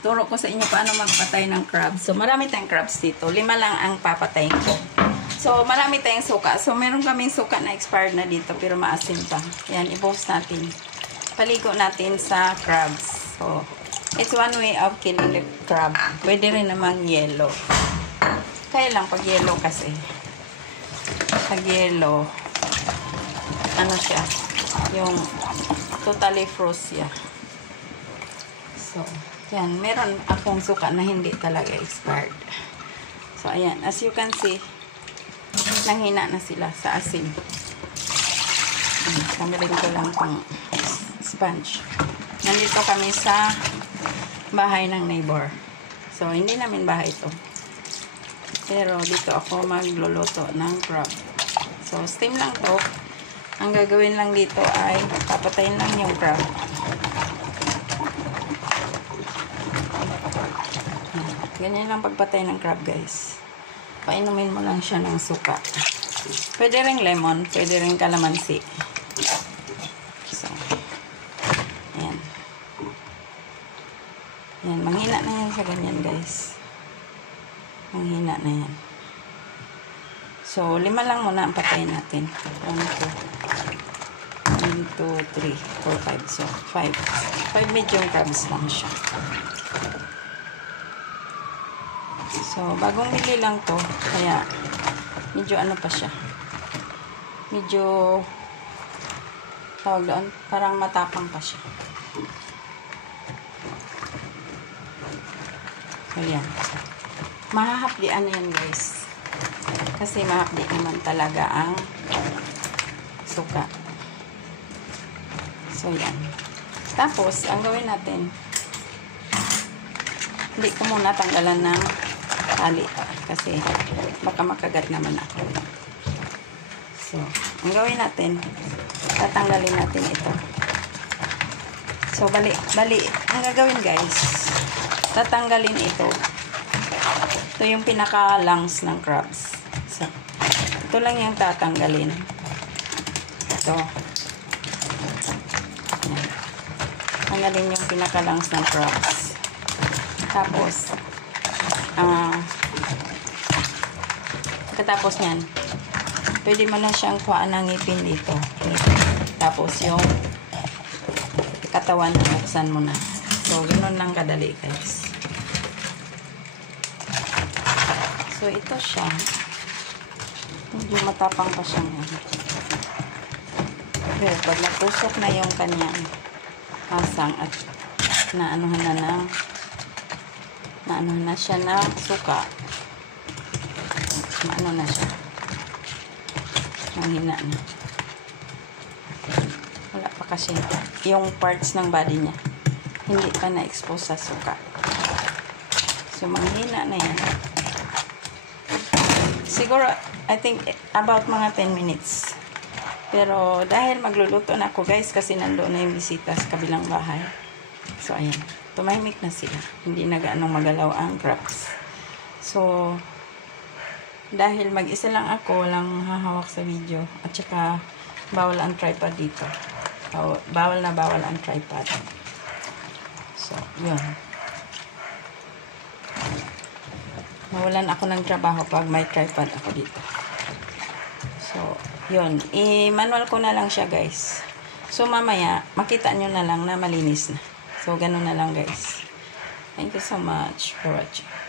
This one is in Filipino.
turo ko sa inyo paano magpatay ng crabs. So, marami tayong crabs dito. 5 lang ang papatayin ko. So, marami tayong suka. So, meron kaming suka na expired na dito, pero maasin pa. Yan, i-post natin. Paligo natin sa crabs. So, it's one way of killing the crab. Pwede rin namang yellow. Kaya lang pag yellow kasi. Pag yellow, ano siya? Yung totally froze siya. So, yan. Meron akong suka na hindi talaga expired. So, ayan. As you can see, nanghina na sila sa asin. Tanggalin ko lang pang sponge. Nandito kami sa bahay ng neighbor. So, hindi namin bahay ito. Pero, dito ako magluluto ng crab. So, steam lang to. Ang gagawin lang dito ay papatayin lang yung crab. Ganyan lang pagpatay ng crab, guys. Painumin mo lang siya ng suka. Pwede ring lemon, pwede ring kalamansi. So, ayan. Ayan, manghina na yan sa ganyan, guys. Manghina na yan. So, 5 lang muna ang patayin natin. 1, 2, 3, 4, 5. So, 5. 5 medium crabs lang siya. So, bagong bili lang to. Kaya, medyo ano pa siya. Medyo, tawag doon, parang matapang pa siya. So, yan. Mahahapdian na yan, guys. Kasi mahapdi naman talaga ang suka. So, yan. Tapos, ang gawin natin, hindi ko muna tanggalan ng tali kasi baka makagat naman ako. So, ang gawin natin, tatanggalin natin ito. So, bali, ang gagawin, guys, tatanggalin ito. Ito yung pinaka-lungs ng crabs. So, ito lang yung tatanggalin. Ito. Ayan. Tanggalin yung pinaka-lungs ng crabs. Tapos, katapos nyan, pwede mo na siyang kuhaan ng ngipin dito. Tapos yung katawan, buksan mo na. So, ganoon lang kadali, guys. So, ito siya. Medyo matapang pa siya ngayon. Pero, pag natusok na yung kanyang asang at naanuhan na siya na suka, maano na siya, manghina na. Wala pa kasi yung parts ng body niya hindi pa na-expose sa suka. So, manghina na yan. Siguro, I think about mga 10 minutes. Pero dahil magluluto na ako, guys, kasi nandoon na yung bisita sa kabilang bahay. So, ayan. Tumahimik na sila. Hindi na gaanong magalaw ang crabs. So, dahil mag-isa lang ako, walang hahawak sa video. At saka, bawal ang tripod dito. Bawal na bawal ang tripod. So, yun. Nawalan ako ng trabaho pag may tripod ako dito. So, yun. I-manual ko na lang siya, guys. So, mamaya, makita nyo na lang na malinis na. So, ganun na lang, guys. Thank you so much for watching.